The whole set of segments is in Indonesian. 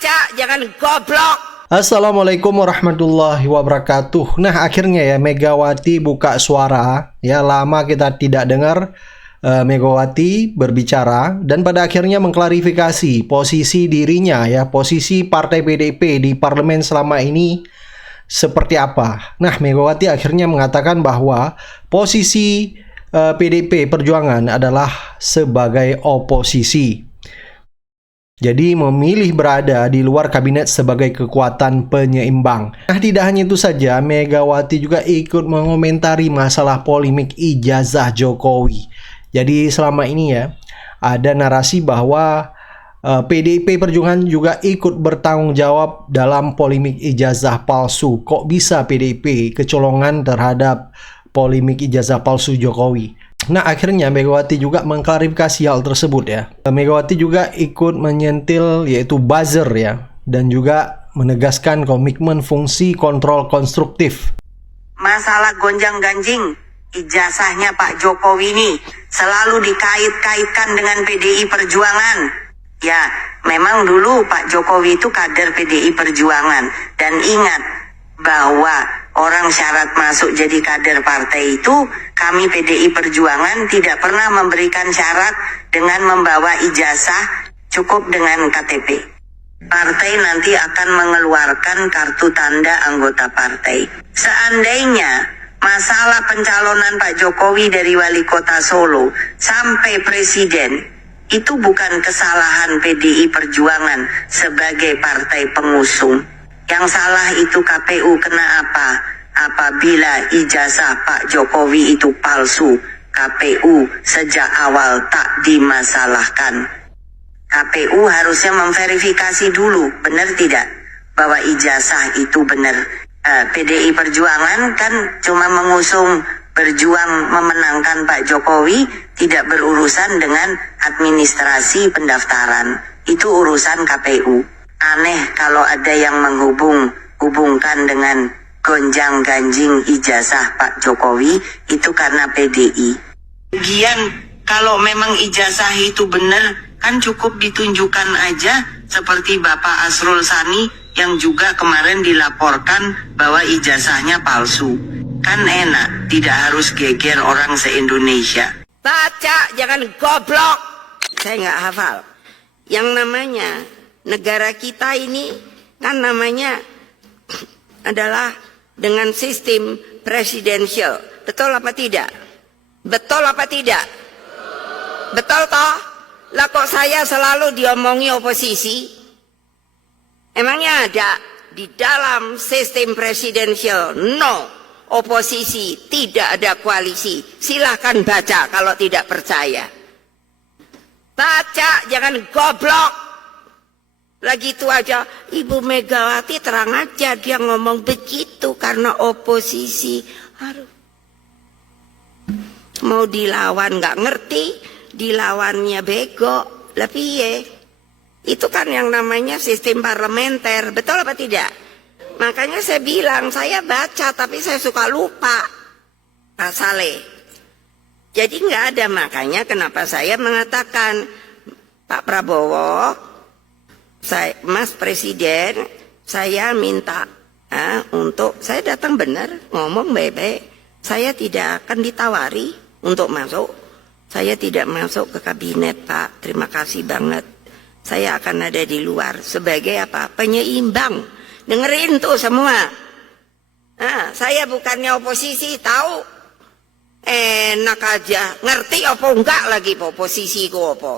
Baca, jangan goblok. Assalamualaikum warahmatullahi wabarakatuh. Nah, akhirnya ya Megawati buka suara. Ya, lama kita tidak dengar Megawati berbicara dan pada akhirnya mengklarifikasi posisi dirinya ya, posisi Partai PDIP di parlemen selama ini seperti apa. Nah, Megawati akhirnya mengatakan bahwa posisi PDIP Perjuangan adalah sebagai oposisi. Jadi memilih berada di luar kabinet sebagai kekuatan penyeimbang. Nah, tidak hanya itu saja, Megawati juga ikut mengomentari masalah polemik ijazah Jokowi. Jadi selama ini ya, ada narasi bahwa PDIP Perjuangan juga ikut bertanggung jawab dalam polemik ijazah palsu. Kok bisa PDIP kecolongan terhadap polemik ijazah palsu Jokowi? Nah, akhirnya Megawati juga mengklarifikasi hal tersebut ya. Megawati juga ikut menyentil yaitu buzzer ya, dan juga menegaskan komitmen fungsi kontrol konstruktif. Masalah gonjang-ganjing ijazahnya Pak Jokowi ini selalu dikait-kaitkan dengan PDI Perjuangan. Ya, memang dulu Pak Jokowi itu kader PDI Perjuangan. Dan ingat bahwa orang syarat masuk jadi kader partai itu, kami PDI Perjuangan tidak pernah memberikan syarat dengan membawa ijazah, cukup dengan KTP. Partai nanti akan mengeluarkan kartu tanda anggota partai. Seandainya masalah pencalonan Pak Jokowi dari wali kota Solo sampai presiden, itu bukan kesalahan PDI Perjuangan sebagai partai pengusung. Yang salah itu KPU. Kena apa? Apabila ijazah Pak Jokowi itu palsu, KPU sejak awal tak dimasalahkan. KPU harusnya memverifikasi dulu, benar tidak, bahwa ijazah itu benar. PDI Perjuangan kan cuma mengusung, berjuang memenangkan Pak Jokowi, tidak berurusan dengan administrasi pendaftaran. Itu urusan KPU. Aneh kalau ada yang menghubungkan dengan gonjang-ganjing ijazah Pak Jokowi itu karena PDI. Lagian kalau memang ijazah itu benar, kan cukup ditunjukkan aja seperti Bapak Asrul Sani yang juga kemarin dilaporkan bahwa ijazahnya palsu. Kan enak, tidak harus geger orang se-Indonesia. Baca, jangan goblok. Saya nggak hafal. Yang namanya negara kita ini kan namanya adalah dengan sistem presidensial. Betul apa tidak? Betul apa tidak? Betul toh? Lah kok saya selalu diomongi oposisi? Emangnya ada di dalam sistem presidensial? No, oposisi, tidak ada koalisi. Silahkan baca kalau tidak percaya. Baca, jangan goblok. Lagi itu aja, Ibu Megawati terang aja dia ngomong begitu karena oposisi. Aduh. Mau dilawan nggak ngerti, dilawannya bego. Lebih ya. Itu kan yang namanya sistem parlementer, betul apa tidak? Makanya saya bilang, saya baca tapi saya suka lupa pasalnya. Jadi nggak ada, makanya kenapa saya mengatakan Pak Prabowo, Mas Presiden, saya minta untuk saya datang benar, ngomong baik-baik. Saya tidak akan ditawari untuk masuk. Saya tidak masuk ke kabinet, Pak. Terima kasih banget. Saya akan ada di luar sebagai apa? Penyeimbang. Dengerin tuh semua. Saya bukannya oposisi, tahu? Enak aja. Ngerti apa enggak lagi oposisi ku apa?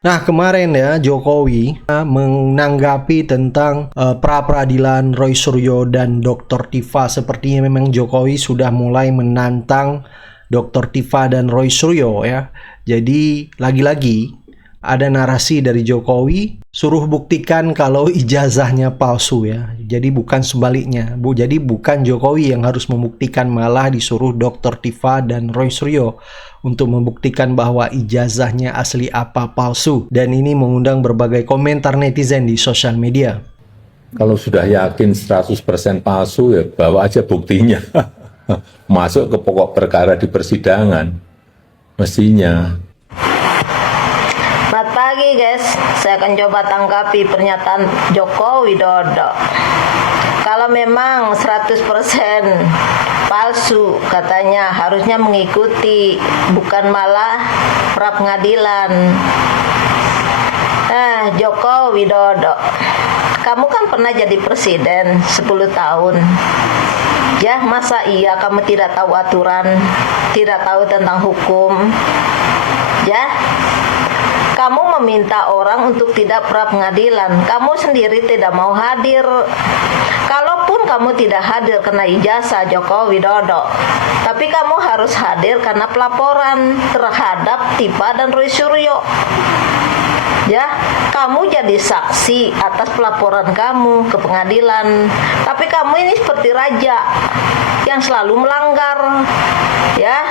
Nah, kemarin ya Jokowi menanggapi tentang pra-peradilan Roy Suryo dan Dr. Tifa. Sepertinya memang Jokowi sudah mulai menantang Dr. Tifa dan Roy Suryo ya. Jadi lagi-lagi ada narasi dari Jokowi suruh buktikan kalau ijazahnya palsu ya. Jadi bukan sebaliknya. Jadi bukan Jokowi yang harus membuktikan, malah disuruh Dr. Tifa dan Roy Suryo untuk membuktikan bahwa ijazahnya asli apa palsu. Dan ini mengundang berbagai komentar netizen di sosial media. Kalau sudah yakin 100% palsu ya bawa aja buktinya. Masuk ke pokok perkara di persidangan. Mestinya. Selamat pagi guys. guys, saya akan coba tanggapi pernyataan Joko Widodo. Kalau memang 100% palsu, katanya harusnya mengikuti, bukan malah pra pengadilan. Nah, Joko Widodo, kamu kan pernah jadi presiden 10 tahun. Ya, masa iya kamu tidak tahu aturan, tidak tahu tentang hukum? Ya, kamu meminta orang untuk tidak pra pengadilan, kamu sendiri tidak mau hadir. Kalaupun kamu tidak hadir karena ijazah Joko Widodo, tapi kamu harus hadir karena pelaporan terhadap Tipa dan Roy Suryo. Ya, kamu jadi saksi atas pelaporan kamu ke pengadilan, tapi kamu ini seperti raja yang selalu melanggar, ya,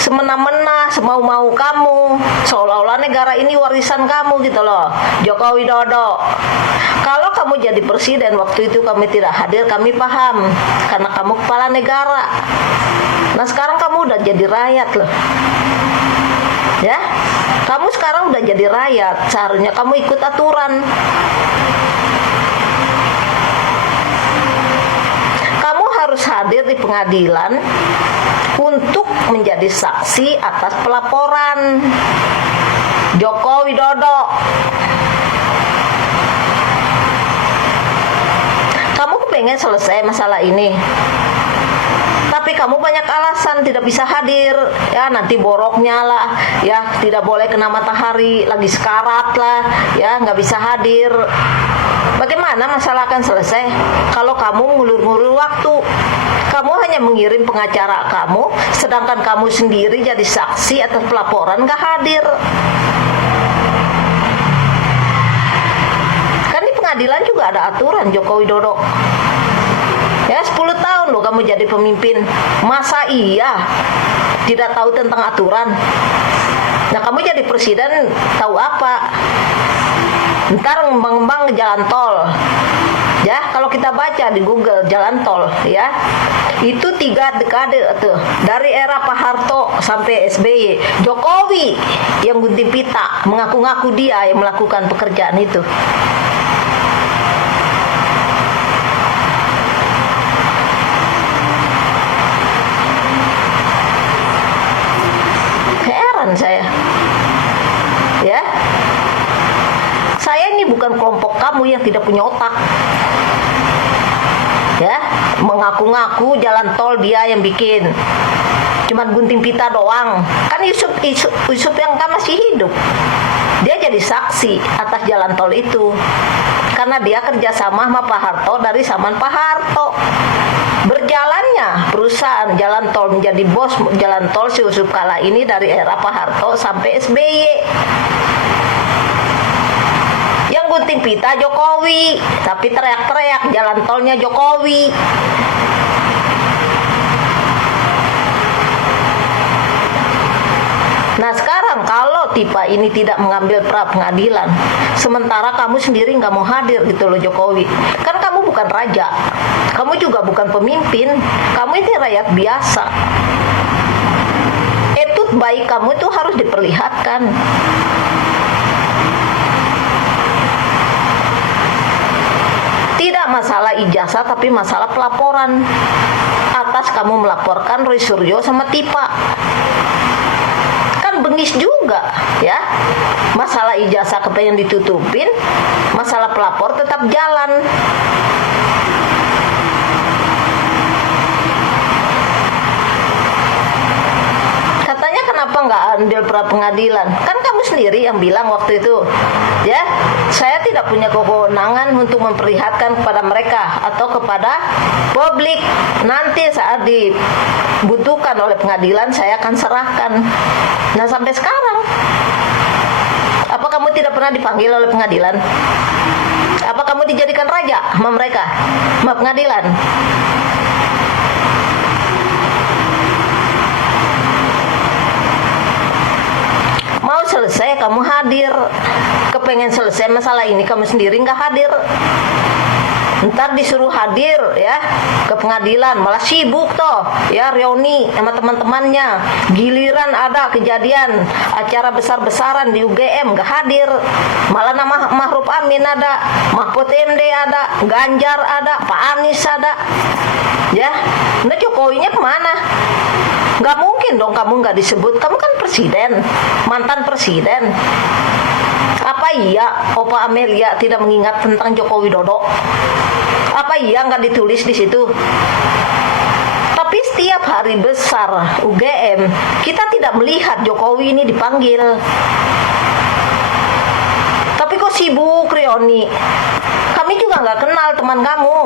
semena-mena, semau-mau kamu, seolah-olah negara ini warisan kamu gitu loh, Joko Widodo. Kalau kamu jadi presiden waktu itu kami tidak hadir, kami paham, karena kamu kepala negara. Nah sekarang kamu udah jadi rakyat loh, ya. Kamu sekarang udah jadi rakyat, seharusnya kamu ikut aturan. Kamu harus hadir di pengadilan untuk menjadi saksi atas pelaporan Joko Widodo. Kamu pengen selesai masalah ini, tapi kamu banyak alasan tidak bisa hadir. Ya, nanti boroknya lah, ya, tidak boleh kena matahari, lagi sekarat lah, ya, nggak bisa hadir. Bagaimana masalah akan selesai kalau kamu ngulur-ngulur waktu? Kamu hanya mengirim pengacara kamu, sedangkan kamu sendiri jadi saksi atas pelaporan nggak hadir. Kan di pengadilan juga ada aturan, Joko Widodo. Ya, 10 tahun loh kamu jadi pemimpin. Masa iya tidak tahu tentang aturan? Nah, kamu jadi presiden tahu apa? Ntar ngembang-ngembang jalan tol. Ya, kalau kita baca di Google jalan tol, ya, itu 3 dekade tuh, dari era Pak Harto sampai SBY. Jokowi yang gunting pita, mengaku-ngaku dia yang melakukan pekerjaan itu. Saya, ya, saya ini bukan kelompok kamu yang tidak punya otak, ya, mengaku-ngaku jalan tol dia yang bikin, cuman gunting pita doang. Kan Yusuf yang kan masih hidup, dia jadi saksi atas jalan tol itu karena dia kerjasama sama Pak Harto dari zaman Pak Harto. Berjalannya perusahaan jalan tol menjadi bos jalan tol si Yusuf Kala ini dari era Pak Harto sampai SBY. Yang gunting pita Jokowi, tapi teriak-teriak jalan tolnya Jokowi. Nah sekarang kalau Tipa ini tidak mengambil pra pengadilan, sementara kamu sendiri nggak mau hadir gitu loh Jokowi, kan kamu bukan raja, kamu juga bukan pemimpin, kamu ini rakyat biasa. Etut baik kamu itu harus diperlihatkan. Tidak masalah ijazah, tapi masalah pelaporan atas kamu melaporkan Roy Suryo sama Tipa. Bengis juga, ya, masalah ijazah kepengen ditutupin, masalah pelapor tetap jalan. Katanya kenapa nggak ambil pra pengadilan? Kan kamu sendiri yang bilang waktu itu, ya, saya tidak punya kewenangan untuk memperlihatkan kepada mereka atau kepada publik. Nanti saat dibutuhkan oleh pengadilan saya akan serahkan. Nah sampai sekarang, apa kamu tidak pernah dipanggil oleh pengadilan? Apa kamu dijadikan raja sama mereka, sama pengadilan? Mau selesai kamu hadir, kepengen selesai masalah ini kamu sendiri nggak hadir. Ntar disuruh hadir ya ke pengadilan, malah sibuk toh ya reuni sama teman-temannya. Giliran ada kejadian acara besar-besaran di UGM gak hadir, malah nama Ma'ruf Amin ada, Mahfud MD ada, Ganjar ada, Pak Anies ada. Ya, nah Jokowinya kemana? Nggak mungkin dong kamu nggak disebut. Kamu kan presiden, mantan presiden. Apa iya Opa Amelia tidak mengingat tentang Joko Widodo? Apa iya nggak ditulis di situ? Tapi setiap hari besar UGM kita tidak melihat Jokowi ini dipanggil. Tapi kok sibuk Rioni? Kami juga nggak kenal teman kamu,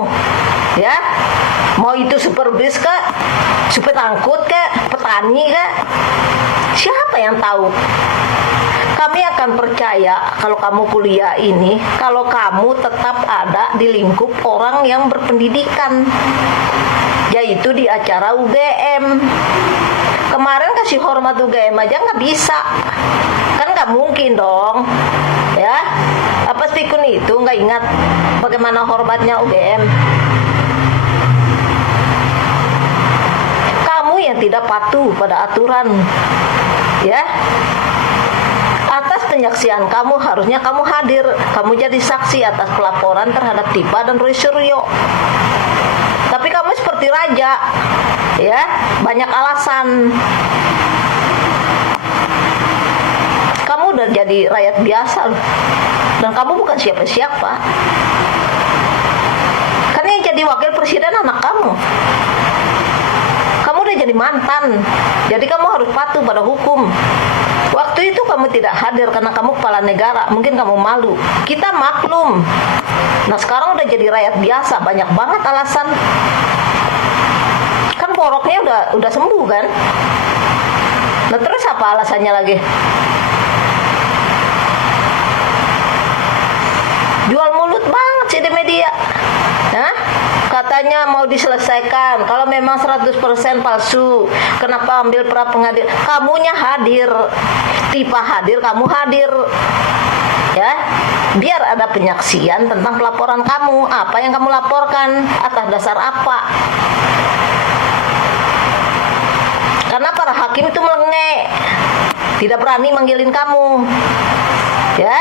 ya. Mau itu super bis kah, supir angkut kah, petani kah? Siapa yang tahu? Kami akan percaya kalau kamu kuliah ini, kalau kamu tetap ada di lingkup orang yang berpendidikan, yaitu di acara UGM. Kemarin kasih hormat UGM aja nggak bisa, kan nggak mungkin dong, ya. Apa Spikun itu nggak ingat bagaimana hormatnya UGM? Kamu yang tidak patuh pada aturan, ya. Atas penyaksian kamu harusnya kamu hadir, kamu jadi saksi atas pelaporan terhadap Tipa dan Roy Suryo. Tapi kamu seperti raja, ya, banyak alasan. Kamu udah jadi rakyat biasa loh. Dan kamu bukan siapa-siapa. Kan yang jadi wakil presiden anak kamu. Kamu udah jadi mantan. Jadi kamu harus patuh pada hukum. Waktu itu kamu tidak hadir karena kamu kepala negara. Mungkin kamu malu. Kita maklum. Nah sekarang udah jadi rakyat biasa. Banyak banget alasan. Kan poroknya udah sembuh kan. Nah terus apa alasannya lagi? Jual mulut banget sih di media. Nah, katanya mau diselesaikan. Kalau memang 100% palsu, kenapa ambil pra pengadilan? Kamunya hadir. Tipa hadir, kamu hadir. Ya. Biar ada penyaksian tentang pelaporan kamu. Apa yang kamu laporkan? Atas dasar apa? Karena para hakim itu melengek. Tidak berani manggilin kamu. Ya.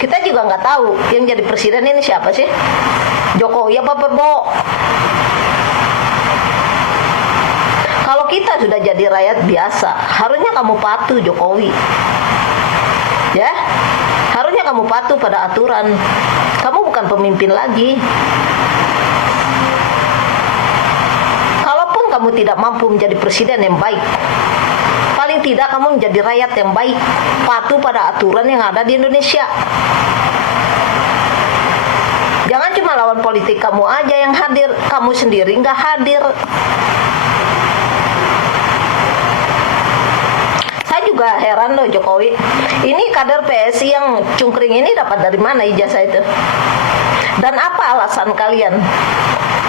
Kita juga nggak tahu yang jadi presiden ini siapa sih? Jokowi apa Prabowo? Kalau kita sudah jadi rakyat biasa, harusnya kamu patuh Jokowi. Ya, harusnya kamu patuh pada aturan. Kamu bukan pemimpin lagi. Kalaupun kamu tidak mampu menjadi presiden yang baik, paling tidak kamu menjadi rakyat yang baik, patuh pada aturan yang ada di Indonesia. Jangan cuma lawan politik kamu aja yang hadir, kamu sendiri nggak hadir. Saya juga heran loh Jokowi. Ini kader PSI yang cungkring ini dapat dari mana ijazah itu? Dan apa alasan kalian?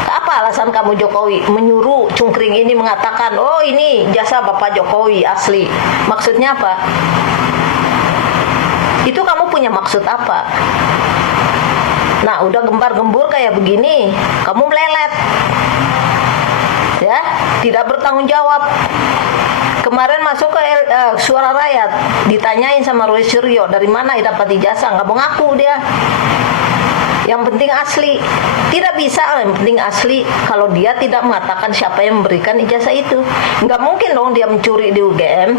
Apa alasan kamu Jokowi menyuruh cungkring ini mengatakan, oh ini jasa Bapak Jokowi asli? Maksudnya apa? Itu kamu punya maksud apa? Nah udah gembar-gembur kayak begini, kamu melelet. Ya, tidak bertanggung jawab. Kemarin masuk ke Suara Rakyat, ditanyain sama Roy Suryo, dari mana dapat ijazah? Nggak mau ngaku dia. Yang penting asli. Tidak bisa yang penting asli kalau dia tidak mengatakan siapa yang memberikan ijazah itu. Nggak mungkin dong dia mencuri di UGM.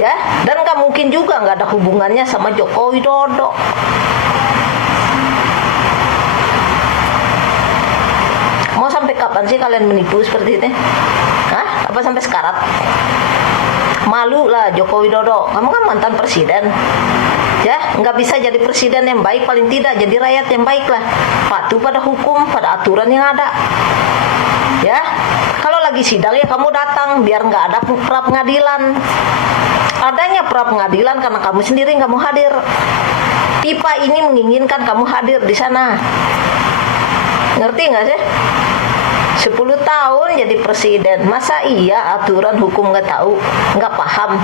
Ya, dan nggak mungkin juga nggak ada hubungannya sama Joko Widodo. Mau sampai kapan sih kalian menipu seperti ini? Hah? Apa sampai sekarat? Malu lah Joko Widodo. Kamu kan mantan presiden. Ya, nggak bisa jadi presiden yang baik, paling tidak jadi rakyat yang baik lah. Patuh pada hukum, pada aturan yang ada. Ya, kalau lagi sidang ya kamu datang, biar nggak ada pra pengadilan. Adanya pra pengadilan karena kamu sendiri nggak mau hadir. Tipa ini menginginkan kamu hadir di sana. Ngerti nggak sih? 10 tahun jadi presiden, masa iya aturan hukum nggak tahu, nggak paham?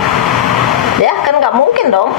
Ya, kan nggak mungkin dong.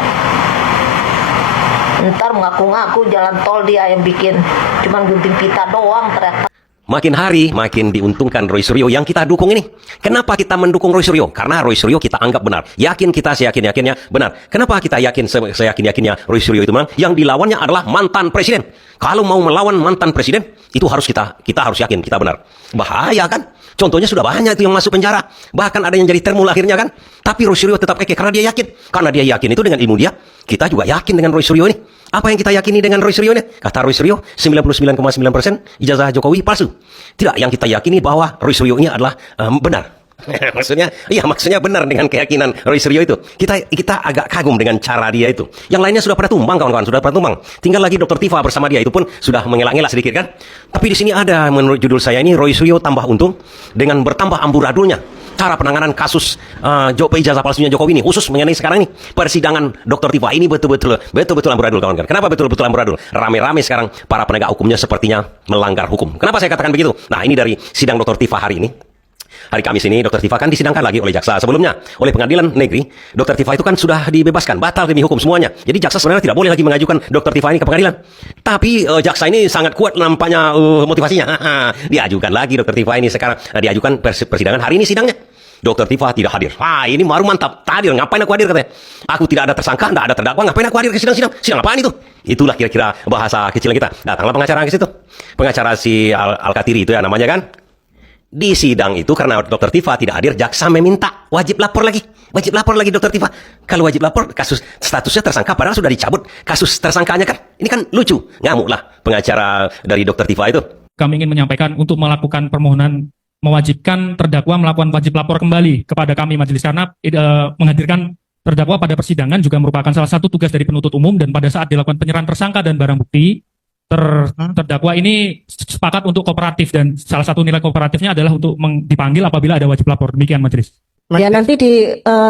Ntar mengaku-ngaku jalan tol dia yang bikin, cuman gunting pita doang ternyata. Makin hari makin diuntungkan Roy Suryo yang kita dukung ini. Kenapa kita mendukung Roy Suryo? Karena Roy Suryo kita anggap benar. Yakin kita seyakin-yakinnya benar. Kenapa kita yakin seyakin-yakinnya Roy Suryo itu menang? Yang dilawannya adalah mantan presiden. Kalau mau melawan mantan presiden, itu harus kita harus yakin kita benar. Bahaya kan? Contohnya sudah banyak itu yang masuk penjara. Bahkan ada yang jadi termul akhirnya kan. Tapi Roy Suryo tetap kekeh karena dia yakin. Karena dia yakin itu dengan ilmu dia. Kita juga yakin dengan Roy Suryo ini. Apa yang kita yakini dengan Roy Suryo ini? Kata Roy Suryo, 99,9% ijazah Jokowi palsu. Tidak, yang kita yakini bahwa Roy Suryo ini adalah benar. maksudnya benar dengan keyakinan Roy Suryo itu. Kita agak kagum dengan cara dia itu. Yang lainnya sudah pada tumbang, kawan-kawan, sudah pada tumbang. Tinggal lagi Dr. Tifa bersama dia, itu pun sudah mengelak-ngelak sedikit kan. Tapi di sini ada, menurut judul saya ini, Roy Suryo tambah untung dengan bertambah amburadulnya. Cara penanganan kasus ijazah palsunya Jokowi ini, khusus mengenai sekarang ini persidangan Dr. Tifa ini betul-betul amburadul, kawan-kawan. Kenapa betul-betul amburadul? Rame-rame sekarang para penegak hukumnya sepertinya melanggar hukum. Kenapa saya katakan begitu? Nah, ini dari sidang Dr. Tifa hari ini. Hari Kamis ini Dr. Tifa kan disidangkan lagi oleh jaksa. Sebelumnya oleh pengadilan negeri, Dr. Tifa itu kan sudah dibebaskan, batal demi hukum semuanya. Jadi jaksa sebenarnya tidak boleh lagi mengajukan Dr. Tifa ini ke pengadilan. Tapi jaksa ini sangat kuat nampaknya motivasinya. Diajukan lagi Dr. Tifa ini sekarang, diajukan persidangan hari ini sidangnya. Dr. Tifa tidak hadir. Ini baru mantap. Hadir, ngapain aku hadir katanya? Aku tidak ada tersangka, tidak ada terdakwa, ngapain aku hadir ke sidang-sidang? Sidang apaan itu? Itulah kira-kira bahasa kecil kita. Datanglah pengacara ke situ. Pengacara si Al-Katiri itu ya namanya kan. Di sidang itu karena Dr. Tifa tidak hadir, jaksa meminta wajib lapor lagi. Wajib lapor lagi Dr. Tifa. Kalau wajib lapor, kasus statusnya tersangka padahal sudah dicabut kasus tersangkanya kan. Ini kan lucu. Ngamuklah pengacara dari Dr. Tifa itu. Kami ingin menyampaikan untuk melakukan permohonan mewajibkan terdakwa melakukan wajib lapor kembali kepada kami majelis, karena menghadirkan terdakwa pada persidangan juga merupakan salah satu tugas dari penuntut umum, dan pada saat dilakukan penyerahan tersangka dan barang bukti, terdakwa ini sepakat untuk kooperatif, dan salah satu nilai kooperatifnya adalah untuk dipanggil apabila ada wajib lapor. Demikian majelis. Ya, nanti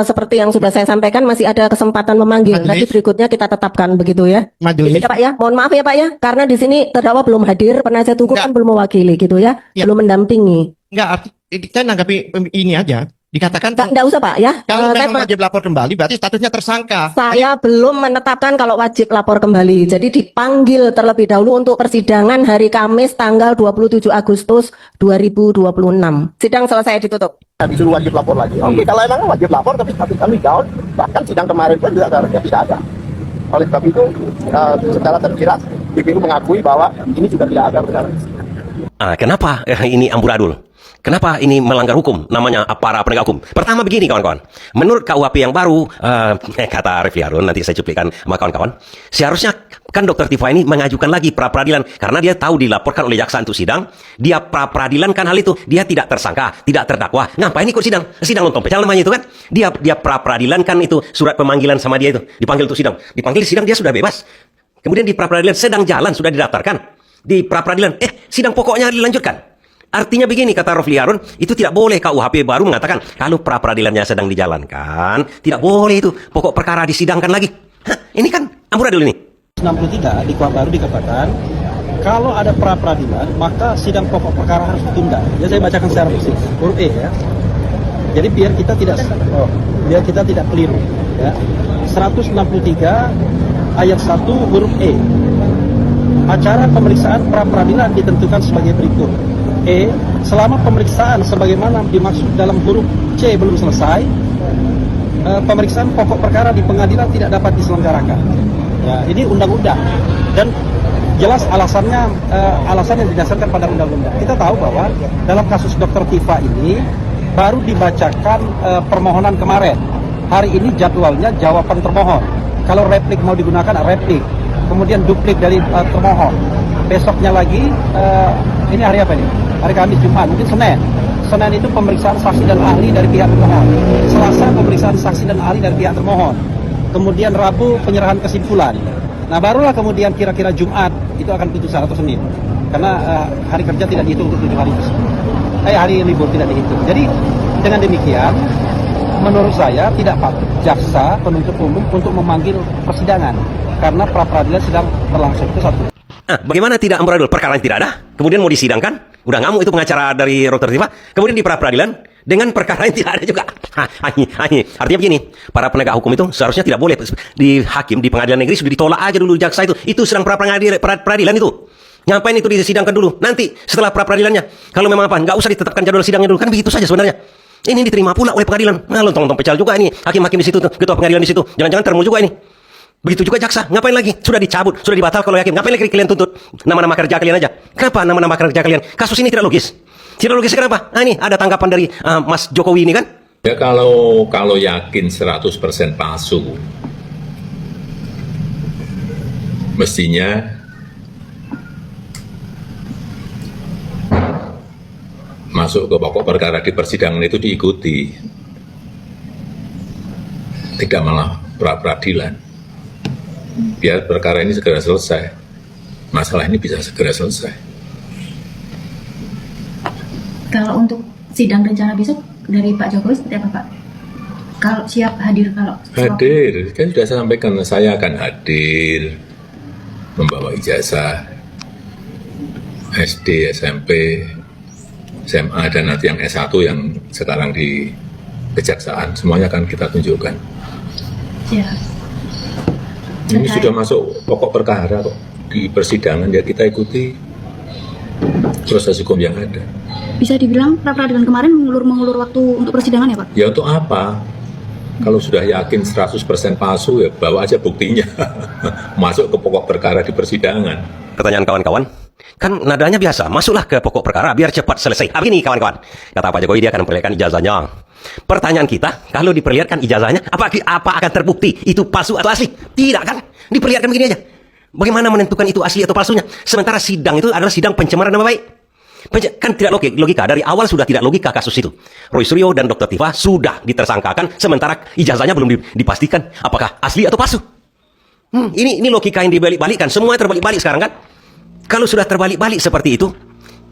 seperti yang sudah saya sampaikan masih ada kesempatan memanggil. Nanti berikutnya kita tetapkan begitu ya. Majelis. Ya Pak ya, mohon maaf ya Pak ya, karena di sini terdakwa belum hadir, penasihat hukum kan belum mewakili gitu ya, belum mendampingi. Enggak, saya nanggapi ini aja. Dikatakan Enggak usah Pak ya. kalau memang wajib lapor kembali berarti statusnya tersangka. Saya belum menetapkan kalau wajib lapor kembali. Jadi dipanggil terlebih dahulu untuk persidangan hari Kamis tanggal 27 Agustus 2026. Sidang selesai ditutup. Disuruh wajib lapor lagi. Oke, kalau emang wajib lapor tapi status kami down, bahkan sidang kemarin pun juga seharusnya tidak ada. Oleh sebab itu secara tersirat BPU mengakui bahwa ini juga tidak ada benar. Kenapa ini amburadul? Kenapa ini melanggar hukum? Namanya para penegak hukum. Pertama begini kawan-kawan. Menurut KUHP yang baru, kata Refli Harun, nanti saya cuplikan sama kawan-kawan. Seharusnya kan Dr. Tifa ini mengajukan lagi pra-peradilan. Karena dia tahu dilaporkan oleh jaksa untuk sidang. Dia pra-peradilan kan hal itu. Dia tidak tersangka, tidak terdakwa. Ngapain ikut sidang? Sidang lontong pecah namanya itu kan. Dia pra-peradilan kan itu surat pemanggilan sama dia itu. Dipanggil untuk sidang. Dipanggil sidang dia sudah bebas. Kemudian di pra-peradilan sedang jalan sudah didaftarkan. Di pra-peradilan, sidang pokoknya dilanjutkan. Artinya begini, kata Refli Harun, itu tidak boleh. KUHP baru mengatakan, kalau pra-peradilannya sedang dijalankan, tidak boleh itu. Pokok perkara disidangkan lagi. Ini kan amburadul ini. 63 di KUHP baru dikatakan, kalau ada pra-peradilan, maka sidang pokok perkara harus ditunda. Ya saya bacakan secara persis, huruf E ya. Jadi biar kita tidak keliru. Ya. 163 ayat 1 huruf E. Acara pemeriksaan pra-peradilan ditentukan sebagai berikut. E. Selama pemeriksaan sebagaimana dimaksud dalam huruf C belum selesai, pemeriksaan pokok perkara di pengadilan tidak dapat diselenggarakan. Ya, ini undang-undang dan jelas alasannya alasan yang didasarkan pada undang-undang. Kita tahu bahwa dalam kasus Dr. Tifa ini baru dibacakan permohonan kemarin. Hari ini jadwalnya jawaban termohon. Kalau replik mau digunakan replik, kemudian duplik dari termohon. Besoknya lagi ini hari apa nih? Hari Kamis, Jumat, mungkin Senin. Senin itu pemeriksaan saksi dan ahli dari pihak termohon. Selasa pemeriksaan saksi dan ahli dari pihak termohon. Kemudian Rabu penyerahan kesimpulan. Nah barulah kemudian kira-kira Jumat itu akan putusan atau Senin. Karena hari kerja tidak dihitung untuk 7 hari tersebut. Hari libur tidak dihitung. Jadi dengan demikian menurut saya tidak patut jaksa penuntut umum untuk memanggil persidangan karena pra-peradilan sedang berlangsung. Itu satu. Bagaimana tidak amburadul? Perkara yang tidak ada, kemudian mau disidangkan, Udah ngamuk itu pengacara dari Dr. Tifa, kemudian di pra peradilan dengan perkara yang tidak ada juga. Artinya begini, para penegak hukum itu seharusnya tidak boleh di hakim di pengadilan negeri sudah ditolak aja dulu jaksa itu. Itu sedang peradilan itu. Ngapain itu disidangkan dulu? Nanti setelah pra peradilannya, kalau memang apa, nggak usah ditetapkan jadwal sidangnya dulu. Kan begitu saja sebenarnya. Ini diterima pula oleh pengadilan. Nah, lontong-lontong pecal juga ini. Hakim-hakim di situ, ketua pengadilan di situ. Jangan-jangan termul juga ini. Begitu juga jaksa. Ngapain lagi? Sudah dicabut, sudah dibatal kalau yakin. Ngapain lagi kalian tuntut? Nama-nama kerja kalian aja. Kenapa nama-nama kerja kalian? Kasus ini tidak logis. Tidak logis kenapa? Nah, ini ada tanggapan dari Mas Jokowi ini kan? Ya kalau yakin 100% palsu, mestinya masuk ke pokok perkara di persidangan itu diikuti, tidak malah pra peradilan. Biar perkara ini segera selesai, masalah ini bisa segera selesai. Kalau untuk sidang rencana besok dari Pak Jokowi seperti apa, Pak? Kalau siap hadir, kalau hadir, kan sudah saya sampaikan, saya akan hadir membawa ijazah SD, SMP, SMA, dan nanti yang S1 yang sekarang di Kejaksaan, semuanya akan kita tunjukkan. ya. Ini sudah masuk pokok perkara kok, di persidangan ya kita ikuti proses hukum yang ada. Bisa dibilang pra peradilan kemarin mengulur waktu untuk persidangan ya, Pak? Ya untuk apa? Kalau sudah yakin 100% palsu ya bawa aja buktinya. Masuk ke pokok perkara di persidangan. Pertanyaan kawan-kawan, kan nadanya biasa, masuklah ke pokok perkara biar cepat selesai. Begini kawan-kawan, kata Pak Jokowi dia akan memperlihatkan ijazahnya. Pertanyaan kita, kalau diperlihatkan ijazahnya, apa akan terbukti itu palsu atau asli? Tidak kan? Diperlihatkan begini aja. Bagaimana menentukan itu asli atau palsunya? Sementara sidang itu adalah sidang pencemaran nama baik. Kan tidak logika, dari awal sudah tidak logika kasus itu. Roy Suryo dan Dr. Tifa sudah ditersangkakan, sementara ijazahnya belum dipastikan apakah asli atau palsu. Ini logika yang dibalik-balikkan, semuanya terbalik-balik sekarang kan? Kalau sudah terbalik-balik seperti itu,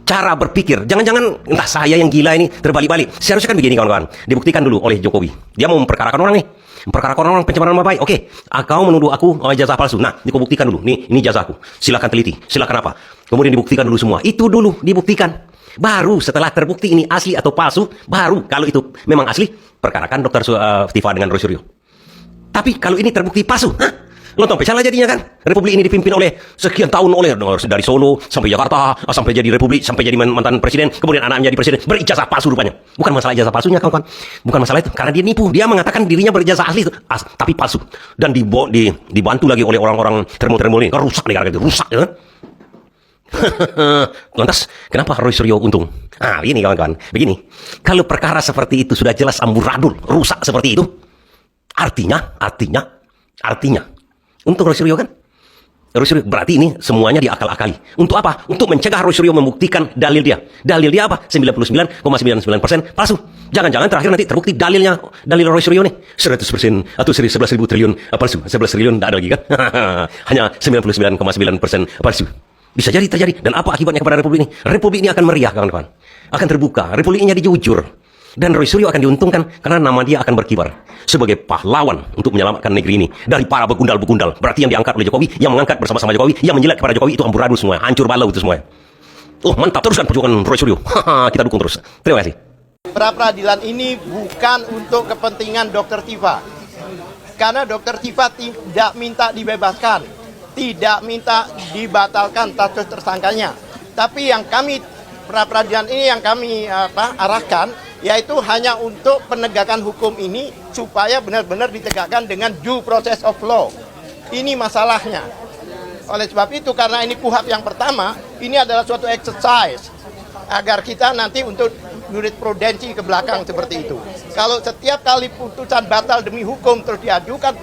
cara berpikir, jangan-jangan entah saya yang gila ini terbalik-balik. Seharusnya kan begini kawan-kawan, dibuktikan dulu oleh Jokowi. Dia mau memperkarakan orang nih, memperkarakan orang pencemaran nama baik. Oke, kau menuduh aku ijazah palsu. Nah, ini kau buktikan dulu. Ini ijazahku. Silakan teliti, silakan apa. Kemudian dibuktikan dulu semua. Itu dulu dibuktikan. Baru setelah terbukti ini asli atau palsu, baru kalau itu memang asli, perkarakan Dr. Tifa dengan Roy Suryo. Tapi kalau ini terbukti palsu, lontong pecal aja jadinya kan. Republik ini dipimpin oleh sekian tahun oleh dari Solo sampai Jakarta, sampai jadi republik, sampai jadi mantan presiden, kemudian anaknya jadi presiden, berijazah palsu rupanya. Bukan masalah ijazah palsunya kawan-kawan. Bukan masalah itu, karena dia nipu. Dia mengatakan dirinya berijazah asli tapi palsu. Dan dibantu lagi oleh orang-orang termul-termul ini. Rusak negara itu, rusak ya kan. Lantas kenapa Roy Suryo untung? Begini kawan-kawan, begini. Kalau perkara seperti itu sudah jelas amburadul, rusak seperti itu, artinya untuk Roy Suryo kan? Roy Suryo berarti ini semuanya diakal-akali. Untuk apa? Untuk mencegah Roy Suryo membuktikan dalil dia. Dalil dia apa? 99,99% palsu. Jangan-jangan terakhir nanti terbukti dalil Roy Suryo nih 100% atau 11.000 triliun palsu. 11 triliun tidak ada lagi kan? Hanya 99,9% palsu. Bisa jadi terjadi. Dan apa akibatnya kepada Republik ini? Republik ini akan meriah kawan-kawan. Akan terbuka. Republik ini jadi jujur. Dan Roy Suryo akan diuntungkan karena nama dia akan berkibar sebagai pahlawan untuk menyelamatkan negeri ini dari para begundal-begundal. Berarti yang diangkat oleh Jokowi, yang mengangkat bersama-sama Jokowi, yang menjilat kepada Jokowi itu amburadul semua, hancur balau itu semua. Oh mantap, teruskan perjuangan Roy Suryo. Kita dukung terus. Terima kasih. Pra peradilan ini bukan untuk kepentingan Dr. Tifa. Karena Dr. Tifa tidak minta dibebaskan, tidak minta dibatalkan status tersangkanya. Tapi yang kami pra peradilan ini yang kami arahkan yaitu hanya untuk penegakan hukum ini supaya benar-benar ditegakkan dengan due process of law. Ini masalahnya. Oleh sebab itu, karena ini KUHP yang pertama, ini adalah suatu exercise agar kita nanti untuk jurisprudensi ke belakang seperti itu. Kalau setiap kali putusan batal demi hukum terus diajukan,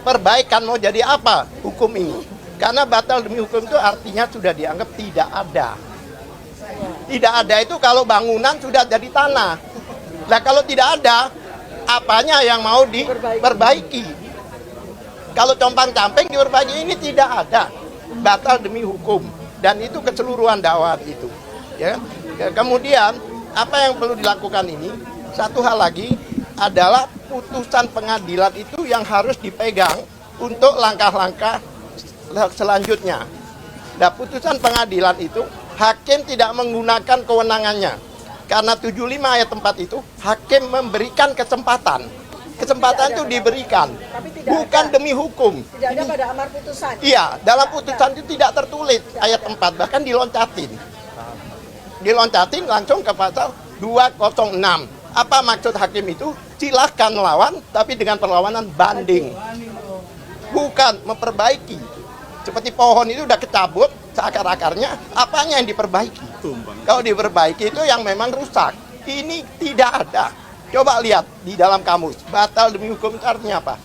perbaikan mau jadi apa hukum ini? Karena batal demi hukum itu artinya sudah dianggap tidak ada. Tidak ada itu kalau bangunan sudah jadi tanah. Nah kalau tidak ada, apanya yang mau diperbaiki? Kalau compang-camping diperbaiki, ini tidak ada. Batal demi hukum. Dan itu keseluruhan dakwah itu. Ya. Kemudian, apa yang perlu dilakukan ini? Satu hal lagi adalah putusan pengadilan itu yang harus dipegang untuk langkah-langkah selanjutnya. Nah putusan pengadilan itu hakim tidak menggunakan kewenangannya. Karena 75 ayat 4 itu, hakim memberikan kesempatan. Kesempatan itu diberikan, bukan demi hukum. Tidak ada pada amar putusan. Iya, dalam putusan itu tidak tertulis ayat 4, bahkan diloncatin. Diloncatin langsung ke pasal 206. Apa maksud hakim itu? Silahkan melawan, tapi dengan perlawanan banding. Bukan memperbaiki. Seperti pohon itu udah kecabut, seakar-akarnya, apanya yang diperbaiki? Kalau diperbaiki itu yang memang rusak. Ini tidak ada. Coba lihat di dalam kamus, batal demi hukum itu artinya apa?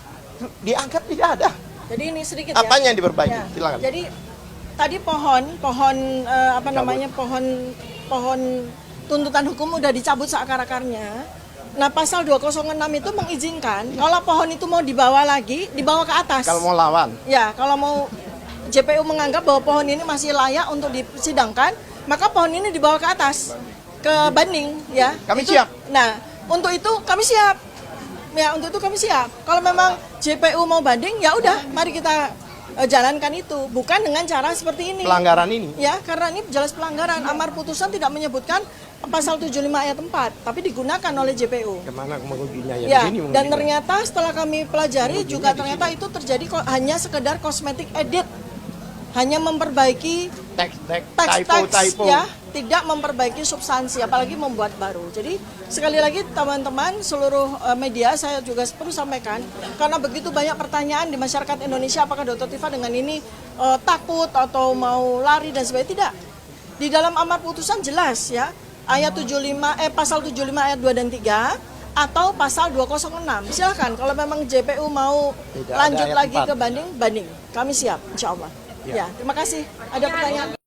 Dianggap tidak ada. Jadi ini sedikit Apanya ya. yang diperbaiki? Ya. Silakan. Jadi tadi pohon tuntutan hukum udah dicabut seakar-akarnya. Nah, pasal 206 itu mengizinkan kalau pohon itu mau dibawa lagi, dibawa ke atas. Kalau mau lawan. Ya, kalau mau JPU menganggap bahwa pohon ini masih layak untuk disidangkan, maka pohon ini dibawa ke atas, ke banding, ya. Kami siap. Nah, untuk itu kami siap. Ya, untuk itu kami siap. Kalau memang JPU mau banding, ya udah, mari kita jalankan itu. Bukan dengan cara seperti ini. Pelanggaran ini. Ya, karena ini jelas pelanggaran. Amar putusan tidak menyebutkan pasal 75 ayat 4, tapi digunakan oleh JPU. Kemana mengujinya ya? Ya, Di sini dan mengujinya. ternyata setelah kami pelajari juga ternyata itu terjadi hanya sekedar cosmetic edit. Hanya memperbaiki teks-teks ya, tidak memperbaiki substansi, apalagi membuat baru. Jadi sekali lagi teman-teman seluruh media saya juga perlu sampaikan, karena begitu banyak pertanyaan di masyarakat Indonesia, apakah Dr. Tifa dengan ini takut atau mau lari dan sebagainya. Tidak. Di dalam amar putusan jelas ya, ayat 75 pasal 75 ayat 2 dan 3 atau pasal 206. Silakan kalau memang JPU mau Tidak lanjut ada ayat lagi 4. ke banding, kami siap insya Allah. Ya, terima kasih. Ada pertanyaan?